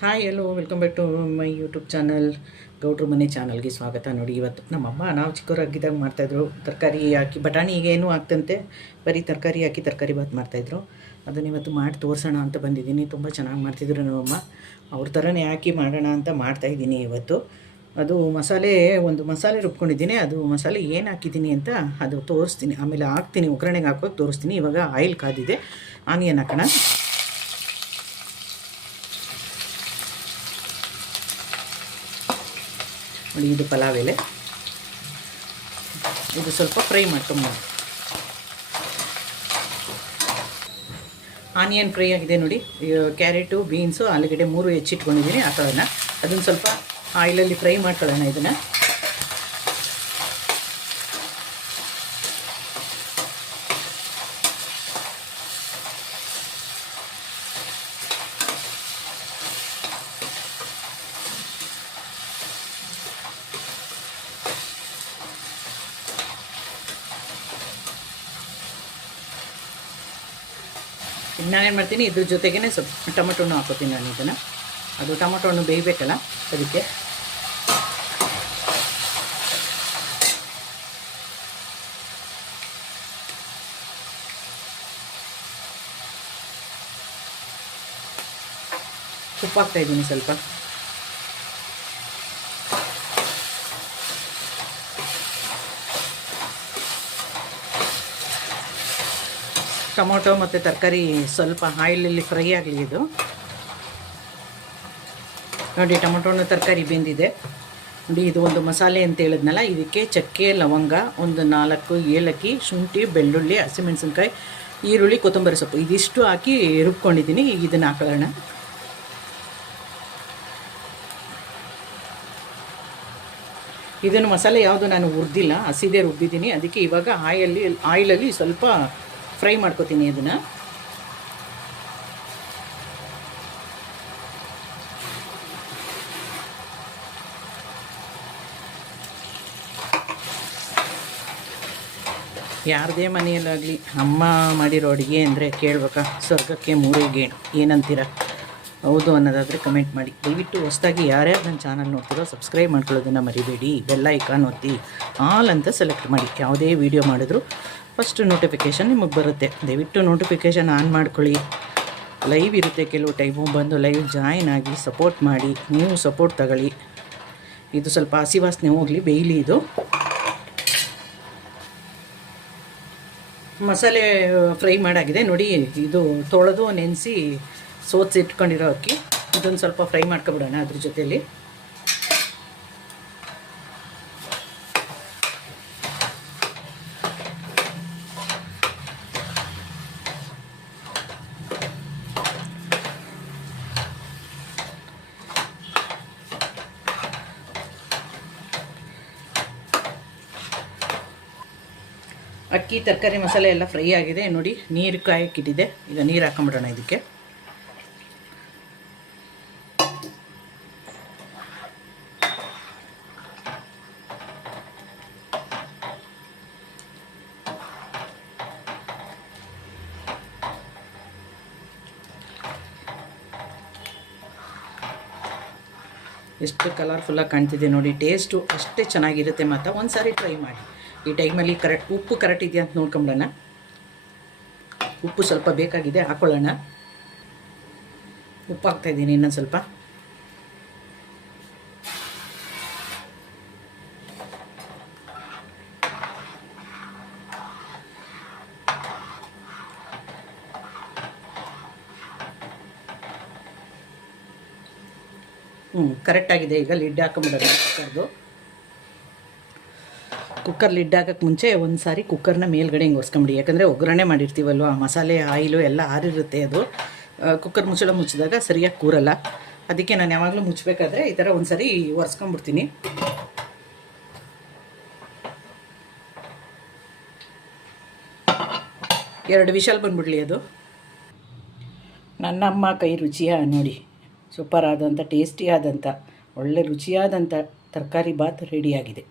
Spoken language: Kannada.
Hi hello welcome back to my YouTube channel. ಗೌಡ್ರ ಮನೆ ಚಾನಲ್ಗೆ ಸ್ವಾಗತ. ನೋಡಿ, ಇವತ್ತು ನಮ್ಮಮ್ಮ ನಾವು ಚಿಕ್ಕವರಾಗಿದ್ದಾಗ ಮಾಡ್ತಾಯಿದ್ರು ತರಕಾರಿ ಹಾಕಿ. ಬಟಾಣಿಗೆ ಏನೂ ಆಗ್ತಂತೆ, ಬರೀ ತರಕಾರಿ ಹಾಕಿ ತರಕಾರಿ ಬಾತ್ ಮಾಡ್ತಾಯಿದ್ರು. ಅದನ್ನು ಇವತ್ತು ಮಾಡಿ ತೋರಿಸೋಣ ಅಂತ ಬಂದಿದ್ದೀನಿ. ತುಂಬ ಚೆನ್ನಾಗಿ ಮಾಡ್ತಿದ್ರು ನಮ್ಮಮ್ಮ. ಅವ್ರ ಥರನೇ ಹಾಕಿ ಮಾಡೋಣ ಅಂತ ಮಾಡ್ತಾಯಿದ್ದೀನಿ ಇವತ್ತು. ಅದು ಒಂದು ಮಸಾಲೆ ರುಬ್ಕೊಂಡಿದ್ದೀನಿ. ಅದು ಮಸಾಲೆ ಏನು ಹಾಕಿದ್ದೀನಿ ಅಂತ ಅದು ತೋರಿಸ್ತೀನಿ, ಆಮೇಲೆ ಹಾಕ್ತೀನಿ, ಒಗ್ಗರಣೆಗೆ ಹಾಕೋಕೆ ತೋರಿಸ್ತೀನಿ. ಇವಾಗ ಆಯಿಲ್ ಕಾದಿದೆ, ಆನಿಯನ್ ಹಾಕೋಣ. ನೋಡಿ, ಇದು ಪಲಾವ್ ಎಲೆ. ಇದು ಸ್ವಲ್ಪ ಫ್ರೈ ಮಾಡ್ಕೊಂಬೋದು. ಆನಿಯನ್ ಫ್ರೈ ಆಗಿದೆ ನೋಡಿ. ಕ್ಯಾರೆಟು, ಬೀನ್ಸು, ಆಲೂಗಡ್ಡೆ 3 ಹೆಚ್ಚಿಟ್ಕೊಂಡಿದ್ದೀನಿ. ಹಾಕೊಳ್ಳೋಣ. ಅದನ್ನು ಸ್ವಲ್ಪ ಆಯಿಲಲ್ಲಿ ಫ್ರೈ ಮಾಡ್ಕೊಳ್ಳೋಣ ಇದನ್ನು. ನಾನೇನು ಮಾಡ್ತೀನಿ, ಇದ್ರ ಜೊತೆಗೇ ಸ್ವಲ್ಪ ಟೊಮಟೊನು ಹಾಕೋತೀನಿ ನಾನು ಇದನ್ನು. ಅದು ಟೊಮಟೊ ಹಣ್ಣು ಬೇಯಬೇಕಲ್ಲ, ಅದಕ್ಕೆ. ಉಪ್ಪು ಹಾಕ್ತಾಯಿದ್ದೀನಿ ಸ್ವಲ್ಪ. ಟೊಮೊಟೊ ಮತ್ತು ತರಕಾರಿ ಸ್ವಲ್ಪ ಆಯಿಲಲ್ಲಿ ಫ್ರೈ ಆಗಲಿ ಇದು. ನೋಡಿ, ಟೊಮೊಟೊನ ತರಕಾರಿ ಬೆಂದಿದೆ ನೋಡಿ. ಇದು ಒಂದು ಮಸಾಲೆ ಅಂತ ಹೇಳಿದ್ನಲ್ಲ, ಇದಕ್ಕೆ ಚಕ್ಕೆ, ಲವಂಗ, ಒಂದು 4 ಏಲಕ್ಕಿ, ಶುಂಠಿ, ಬೆಳ್ಳುಳ್ಳಿ, ಹಸಿಮೆಣಸಿನ್ಕಾಯಿ, ಈರುಳ್ಳಿ, ಕೊತ್ತಂಬರಿ ಸೊಪ್ಪು ಇದಿಷ್ಟು ಹಾಕಿ ರುಬ್ಕೊಂಡಿದ್ದೀನಿ. ಈಗ ಇದನ್ನು ಹಾಕೊಳ್ಳೋಣ. ಇದನ್ನು ಮಸಾಲೆ ಯಾವುದು ನಾನು ಹುರಿದಿಲ್ಲ, ಹಸಿದೇ ರುಬ್ಬಿದ್ದೀನಿ. ಅದಕ್ಕೆ ಇವಾಗ ಆಯಿಲಲ್ಲಿ ಸ್ವಲ್ಪ ಫ್ರೈ ಮಾಡ್ಕೋತೀನಿ ಇದನ್ನು. ಯಾರದೇ ಮನೆಯಲ್ಲಾಗಲಿ ಅಮ್ಮ ಮಾಡಿರೋ ಅಡುಗೆ ಅಂದರೆ ಕೇಳ್ಬೇಕಾ, ಸ್ವರ್ಗಕ್ಕೆ 3 ಗೇಣು ಏನಂತೀರ? ಹೌದು ಅನ್ನೋದಾದರೆ ಕಮೆಂಟ್ ಮಾಡಿ. ದಯವಿಟ್ಟು ಹೊಸದಾಗಿ ಯಾರ್ಯಾರು ನನ್ನ ಚಾನಲ್ ನೋಡ್ತಿರೋ ಸಬ್ಸ್ಕ್ರೈಬ್ ಮಾಡ್ಕೊಳ್ಳೋದನ್ನು ಮರಿಬೇಡಿ. ಬೆಲ್ ಐಕಾನ್ ಒತ್ತಿ ಆಲ್ ಅಂತ ಸೆಲೆಕ್ಟ್ ಮಾಡಿ. ಯಾವುದೇ ವಿಡಿಯೋ ಮಾಡಿದ್ರು ಫಸ್ಟ್ ನೋಟಿಫಿಕೇಷನ್ ನಿಮಗೆ ಬರುತ್ತೆ. ದಯವಿಟ್ಟು ನೋಟಿಫಿಕೇಷನ್ ಆನ್ ಮಾಡ್ಕೊಳ್ಳಿ. ಲೈವ್ ಇರುತ್ತೆ, ಕೆಲವು ಟೈಮು ಬಂದು ಲೈವ್ ಜಾಯಿನ್ ಆಗಿ ಸಪೋರ್ಟ್ ಮಾಡಿ. ನೀವು ಸಪೋರ್ಟ್ ತಗೊಳ್ಳಿ. ಇದು ಸ್ವಲ್ಪ ಹಸಿ ವಾಸನೆ ಹೋಗಲಿ, ಬೇಯಲಿ. ಇದು ಮಸಾಲೆ ಫ್ರೈ ಮಾಡಾಗಿದೆ ನೋಡಿ. ಇದು ತೊಳೆದು ನೆನೆಸಿ ಸೋಸಿ ಇಟ್ಕೊಂಡಿರೋ ಅಕ್ಕಿ. ಇದೊಂದು ಸ್ವಲ್ಪ ಫ್ರೈ ಮಾಡ್ಕೊಬಿಡೋಣ ಅದ್ರ ಜೊತೆಯಲ್ಲಿ. ಅಕ್ಕಿ, ತರಕಾರಿ, ಮಸಾಲೆ ಎಲ್ಲ ಫ್ರೈ ಆಗಿದೆ ನೋಡಿ. ನೀರು ಕಾಯಕ್ಕಿಟ್ಟಿದೆ. ಈಗ ನೀರು ಹಾಕೊಂಬಿಡೋಣ ಇದಕ್ಕೆ. ಎಷ್ಟು ಕಲರ್ಫುಲ್ಲಾಗಿ ಕಾಣ್ತಿದೆ ನೋಡಿ. ಟೇಸ್ಟು ಅಷ್ಟೇ ಚೆನ್ನಾಗಿರುತ್ತೆ. ಮತ್ತು ಒಂದು ಸಾರಿ ಟ್ರೈ ಮಾಡಿ. ಈ ಟೈಮಲ್ಲಿ ಉಪ್ಪು ಕರೆಕ್ಟ್ ಇದೆಯಾ ಅಂತ ನೋಡ್ಕೊಂಬಿಡೋಣ. ಉಪ್ಪು ಸ್ವಲ್ಪ ಬೇಕಾಗಿದೆ, ಹಾಕ್ಕೊಳ್ಳೋಣ. ಉಪ್ಪು ಹಾಕ್ತಾಯಿದ್ದೀನಿ ಇನ್ನೊಂದು ಸ್ವಲ್ಪ. ಕರೆಕ್ಟಾಗಿದೆ. ಈಗ ಲಿಡ್ ಹಾಕೊಂಬಿಡೋಣ ಕುಕ್ಕರ್ದು. ಕುಕ್ಕರ್ ಲಿಡ್ ಹಾಕೋಕ್ಕೆ ಮುಂಚೆ ಒಂದು ಸಾರಿ ಕುಕ್ಕರ್ನ ಮೇಲ್ಗಡೆ ಹಿಂಗೆ ಒರೆಸ್ಕೊಂಬಿಡಿ. ಯಾಕಂದರೆ ಒಗ್ಗರಣೆ ಮಾಡಿರ್ತೀವಲ್ವ, ಮಸಾಲೆ, ಆಯಿಲು ಎಲ್ಲ ಆರಿರುತ್ತೆ. ಅದು ಕುಕ್ಕರ್ ಮುಚ್ಚಳ ಮುಚ್ಚಿದಾಗ ಸರಿಯಾಗಿ ಕೂರಲ್ಲ. ಅದಕ್ಕೆ ನಾನು ಯಾವಾಗಲೂ ಮುಚ್ಚಬೇಕಾದ್ರೆ ಈ ಥರ ಒಂದು ಸಾರಿ ಒರೆಸ್ಕೊಂಬಿಡ್ತೀನಿ. ಎರಡು ವಿಷಲ್ ಬಂದ್ಬಿಡ್ಲಿ ಅದು. ನನ್ನಮ್ಮ ಕೈ ರುಚಿಯ ನೋಡಿ, ಸೂಪರ್ ಆದಂಥ, ಟೇಸ್ಟಿ ಆದಂಥ, ಒಳ್ಳೆ ರುಚಿಯಾದಂಥ ತರಕಾರಿ ಬಾತ್ ರೆಡಿಯಾಗಿದೆ.